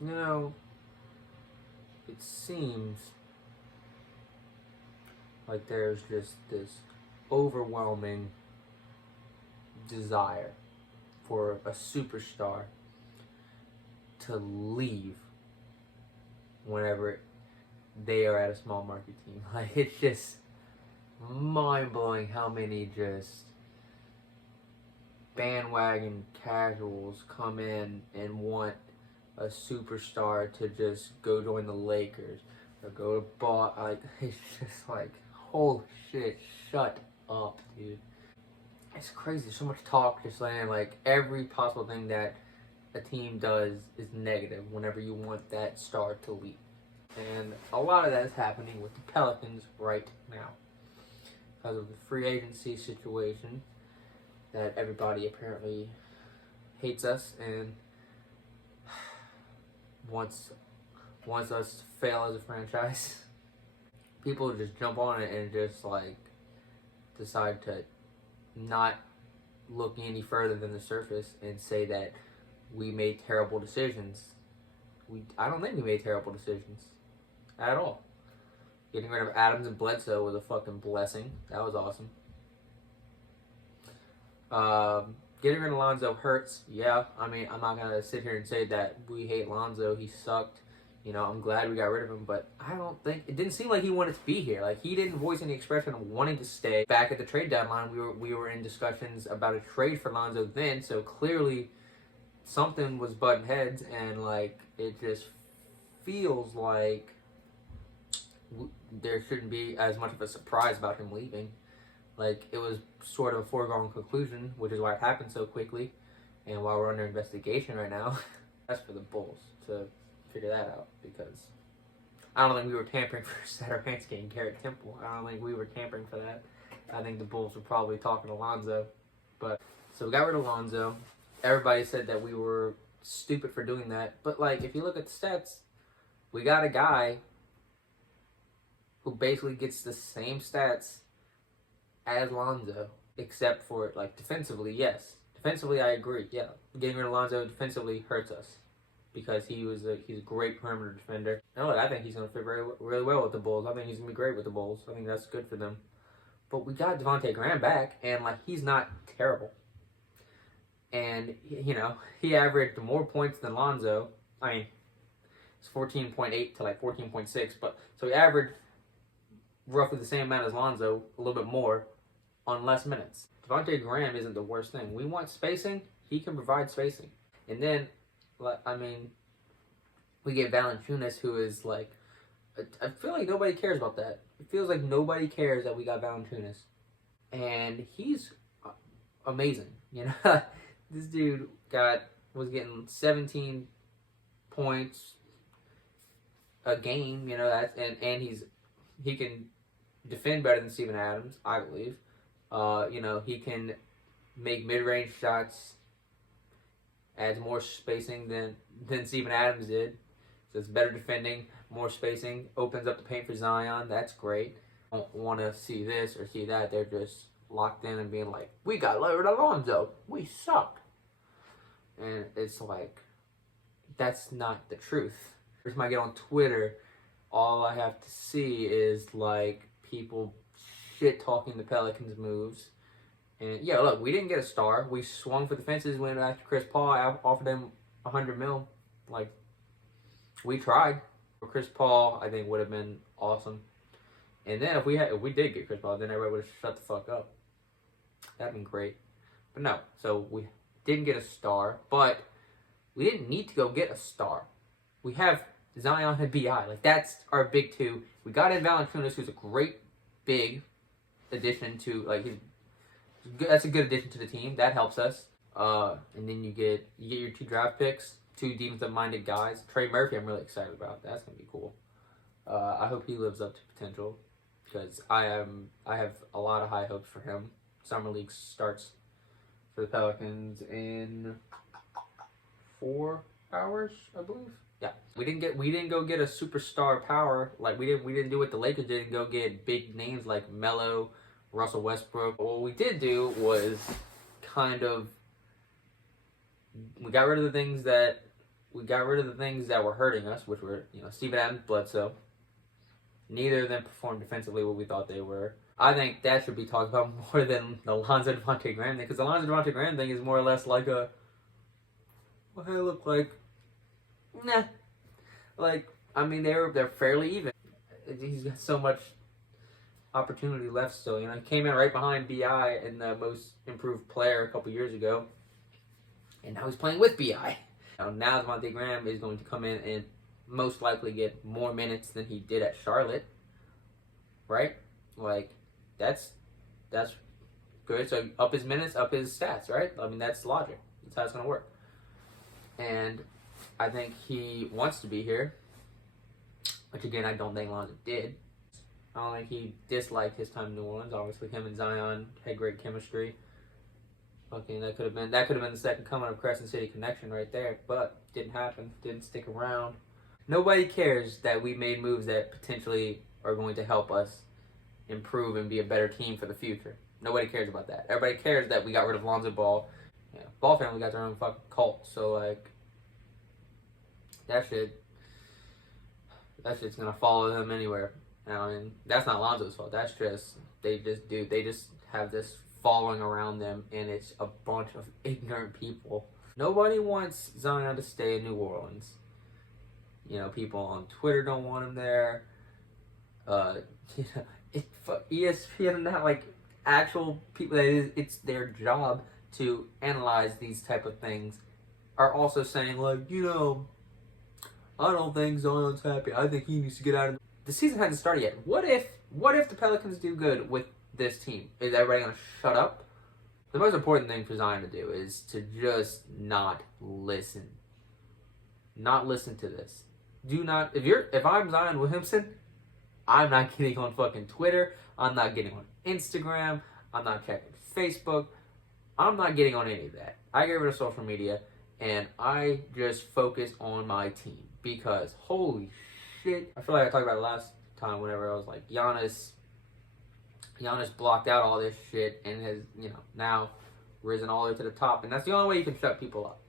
You know, it seems like there's just this overwhelming desire for a superstar to leave whenever they are at a small market team. Like, it's just mind blowing how many just bandwagon casuals come in and want a superstar to just go join the Lakers or go to ball. Like, it's just like, holy shit, shut up, dude. It's crazy. There's so much talk just saying like every possible thing that a team does is negative whenever you want that star to leave. And a lot of that is happening with the Pelicans right now because of the free agency situation that everybody apparently hates us and wants us to fail as a franchise. People just jump on it and just like decide to not look any further than the surface and say that we made terrible decisions. I don't think we made terrible decisions at all. Getting rid of Adams and Bledsoe was a fucking blessing. That was awesome. Getting rid of Lonzo hurts. Yeah, I mean, I'm not gonna sit here and say that we hate Lonzo. He sucked. You know, I'm glad we got rid of him, but I don't think it didn't seem like he wanted to be here. Like, he didn't voice any expression of wanting to stay. Back at the trade deadline, we were in discussions about a trade for Lonzo then, so clearly something was butting heads, and like it just feels like there shouldn't be as much of a surprise about him leaving. Like, it was sort of a foregone conclusion, which is why it happened so quickly, and why we're under investigation right now. That's for the Bulls to figure that out, because I don't think we were tampering for Satoransky and Garrett Temple. I don't think we were tampering for that. I think the Bulls were probably talking to Lonzo. But so we got rid of Lonzo. Everybody said that we were stupid for doing that. But like, if you look at the stats, we got a guy who basically gets the same stats as Lonzo, except for like defensively. Yes, defensively I agree. Yeah, getting rid of Lonzo defensively hurts us, because he's a great perimeter defender. And look, I think he's going to fit really well with the Bulls. I think he's going to be great with the Bulls. I think that's good for them. But we got Devontae Graham back, and like, he's not terrible. And you know, he averaged more points than Lonzo. I mean, it's 14.8 to like 14.6, but so he averaged roughly the same amount as Lonzo, a little bit more, on less minutes. Devontae Graham isn't the worst thing. We want spacing. He can provide spacing. And then, I mean, we get Valanciunas, who is like, I feel like nobody cares about that. It feels like nobody cares that we got Valanciunas, and he's amazing. You know, this dude was getting 17 points a game. You know, and he can defend better than Steven Adams, I believe. You know, he can make mid-range shots, adds more spacing than Steven Adams did. So it's better defending, more spacing, opens up the paint for Zion. That's great. Don't want to see this or see that. They're just locked in and being like, we got rid of Alonzo. We suck. And it's like, that's not the truth. Every time I get on Twitter, all I have to see is like people shit talking the Pelicans moves. And yeah, look, we didn't get a star. We swung for the fences, went after Chris Paul, offered him $100 million. Like, we tried. For Chris Paul, I think would have been awesome. And then if we did get Chris Paul, then everybody would have shut the fuck up. That'd been great. But no, so we didn't get a star, but we didn't need to go get a star. We have Zion and BI. Like, that's our big two. We got in Valanciunas, who's a great big addition to, like, that's a good addition to the team. That helps us. And then you get your 2 draft picks, 2 defensive-minded guys. Trey Murphy, I'm really excited about. That's gonna be cool. I hope he lives up to potential, because I have a lot of high hopes for him. Summer League starts for the Pelicans in 4 hours, I believe. Yeah, we didn't go get a superstar power. Like, we didn't do what the Lakers did and go get big names like Melo, Russell Westbrook. What we did do was we got rid of the things that We got rid of the things that were hurting us, which were, Steven Adams, Bledsoe. Neither of them performed defensively what we thought they were. I think that should be talked about more than the Alonzo Devontae Graham thing, because the Alonzo Devontae Graham thing is more or less like a, what I look like, nah. Like, I mean, they're fairly even. He's got so much opportunity left still. He came in right behind BI and the most improved player a couple years ago, and now he's playing with BI. Now Devontae Graham is going to come in and most likely get more minutes than he did at Charlotte, right? Like, that's good. So up his minutes, up his stats, right? I mean, that's logic. That's how it's going to work. And I think he wants to be here, which again, I don't think Lonzo did. I don't think he disliked his time in New Orleans. Obviously, him and Zion had great chemistry. Okay, that could have been the second coming of Crescent City Connection right there, but didn't happen. Didn't stick around. Nobody cares that we made moves that potentially are going to help us improve and be a better team for the future. Nobody cares about that. Everybody cares that we got rid of Lonzo Ball. Ball family got their own fucking cult, so like that shit's gonna follow them anywhere. I mean, that's not Lonzo's fault. That's just they just have this following around them, and it's a bunch of ignorant people. Nobody wants Zion to stay in New Orleans. People on Twitter don't want him there. ESPN and that, like, actual people that it's their job to analyze these type of things are also saying, like, I don't think Zion's happy. I think he needs to get out of the season hasn't started yet. What if the Pelicans do good with this team? Is everybody gonna shut up? The most important thing for Zion to do is to just not listen. Not listen to this. Do not, if I'm Zion Williamson, I'm not getting on fucking Twitter. I'm not getting on Instagram. I'm not checking Facebook. I'm not getting on any of that. I get rid of social media and I just focus on my team, because holy shit. I feel like I talked about it last time whenever I was like, Giannis blocked out all this shit and has, now risen all the way to the top. And that's the only way you can shut people up.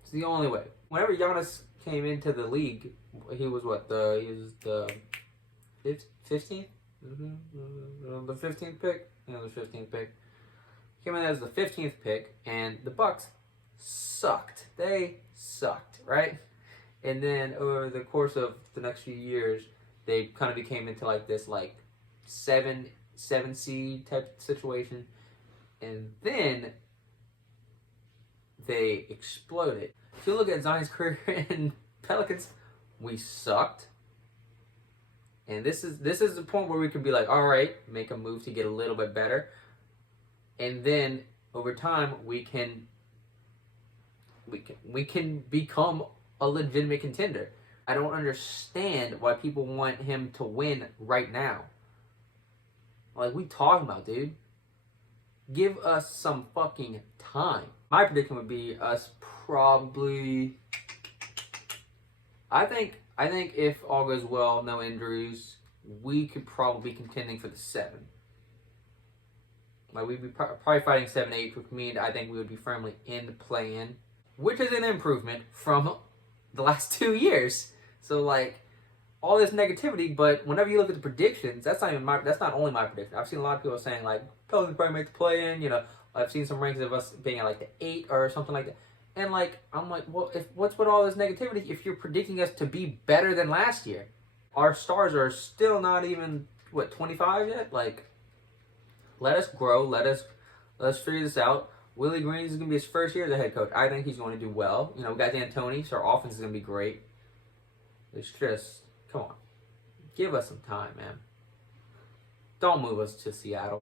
It's the only way. Whenever Giannis came into the league, he was the 15th? The 15th pick? Yeah, the 15th pick. Came in as the 15th pick, and the Bucks sucked. They sucked, right? And then over the course of the next few years, they kind of became into like this like 7 seed type situation. And then they exploded. If you look at Zion's career in Pelicans, we sucked. And this is the point where we can be like, all right, make a move to get a little bit better. And then over time we can become a legitimate contender. I don't understand why people want him to win right now. Like, we talking about, dude? Give us some fucking time. My prediction would be us probably, I think if all goes well, no injuries, we could probably be contending for the 7. Like, we'd be probably fighting 7-8, which means I think we would be firmly in the play-in, which is an improvement from the last 2 years. So, like, all this negativity, but whenever you look at the predictions, that's not only my prediction. I've seen a lot of people saying, like, Pelicans probably make the play-in, I've seen some rankings of us being at, like, the 8 or something like that. And, like, I'm like, well, what's with all this negativity if you're predicting us to be better than last year? Our stars are still not even, 25 yet? Like, let us grow. Let us figure this out. Willie Green is going to be his first year as a head coach. I think he's going to do well. We got D'Antoni, so our offense is going to be great. It's just, come on. Give us some time, man. Don't move us to Seattle.